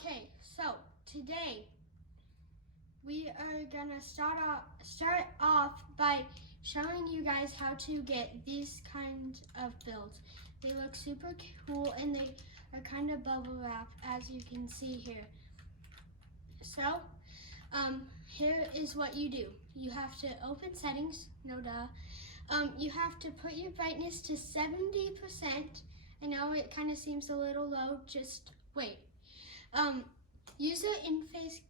Okay, so today we are gonna start off by showing you guys how to get these kinds of builds. They look super cool and they are kind of bubble wrap, as you can see here. So here is what you do. You have to open settings, no duh. You have to put your brightness to 70%. I know it kind of seems a little low, just wait. Use the in-phase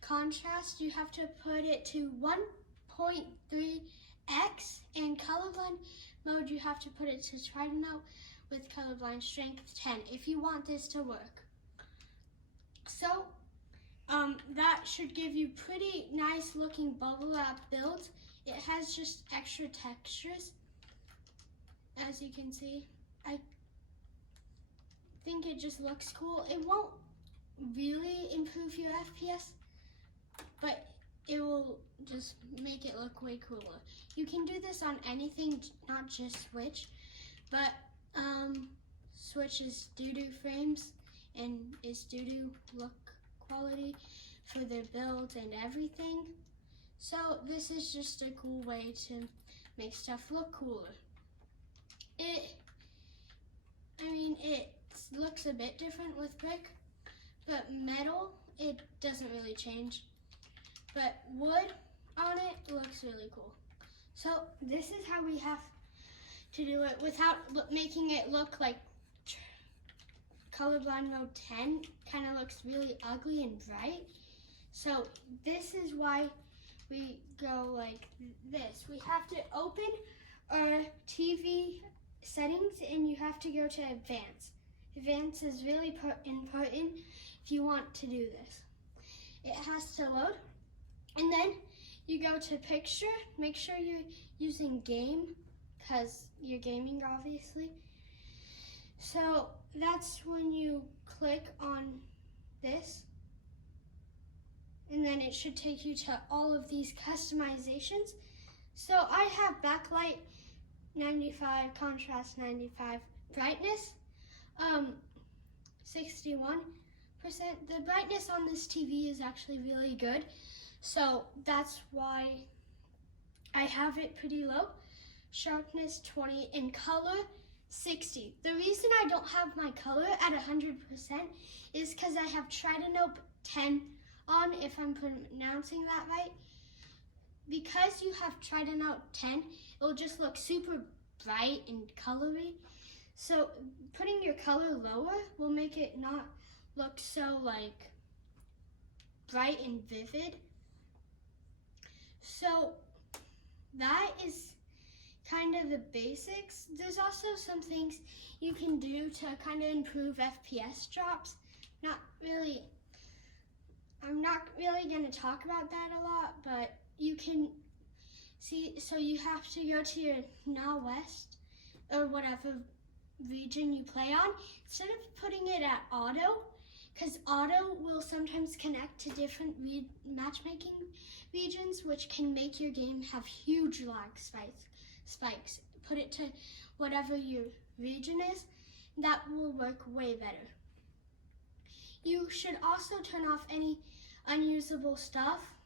contrast. You have to put it to 1.3x, and colorblind mode you have to put it to try to know with colorblind strength 10 if you want this to work. So that should give you pretty nice looking bubble wrap build. It has just extra textures, as you can see. I think it just looks cool. It won't really improve your FPS, but it will just make it look way cooler. You can do this on anything, not just Switch, but Switch is doo-doo frames and is doo-doo look quality for their builds and everything. So this is just a cool way to make stuff look cooler. It looks a bit different with brick, but metal, it doesn't really change. But wood on it looks really cool. So this is how we have to do it without making it look like colorblind mode 10. Kind of looks really ugly and bright. So this is why we go like this. We have to open our TV settings and you have to go to advanced. Advanced is really important if you want to do this. It has to load, and then you go to picture. Make sure you're using game because you're gaming, obviously. So that's when you click on this, and then it should take you to all of these customizations. So I have backlight 95, contrast 95, brightness 61%. The brightness on this TV is actually really good, so that's why I have it pretty low. Sharpness 20 and color 60. The reason I don't have my color at 100% is because I have Tridenope 10 on, if I'm pronouncing that right. Because you have Tridenope 10, it'll just look super bright and colory. So putting your color lower will make it not look so like bright and vivid. So that is kind of the basics. There's also some things you can do to kind of improve FPS drops. I'm not really going to talk about that a lot, but you can see, so you have to go to your Now West or whatever region you play on, instead of putting it at auto, because auto will sometimes connect to different matchmaking regions, which can make your game have huge lag spikes. Put it to whatever your region is, that will work way better. You should also turn off any unusable stuff.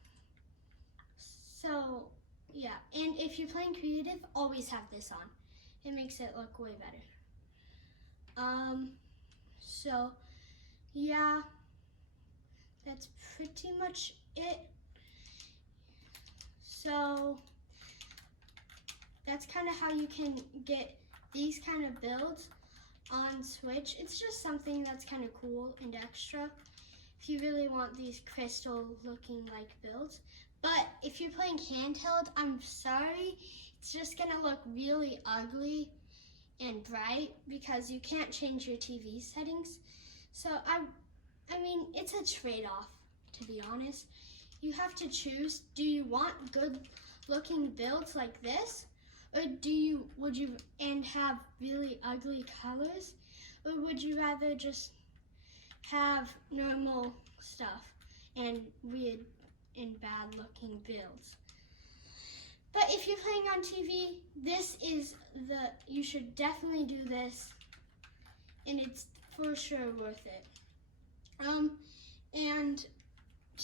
So yeah, and if you're playing creative, always have this on. It makes it look way better. So yeah, that's pretty much it. So that's kind of how you can get these kind of builds on Switch. It's just something that's kind of cool and extra if you really want these crystal looking like builds. But if you're playing handheld, I'm sorry, it's just gonna look really ugly and bright because you can't change your TV settings. So I mean, it's a trade-off, to be honest. You have to choose, do you want good looking builds like this? Or would you have really ugly colors? Or would you rather just have normal stuff and weird and bad looking builds? But if you're playing on TV, you should definitely do this, and it's for sure worth it. And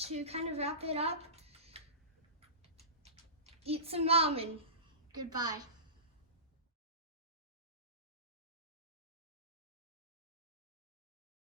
to kind of wrap it up, eat some ramen. Goodbye.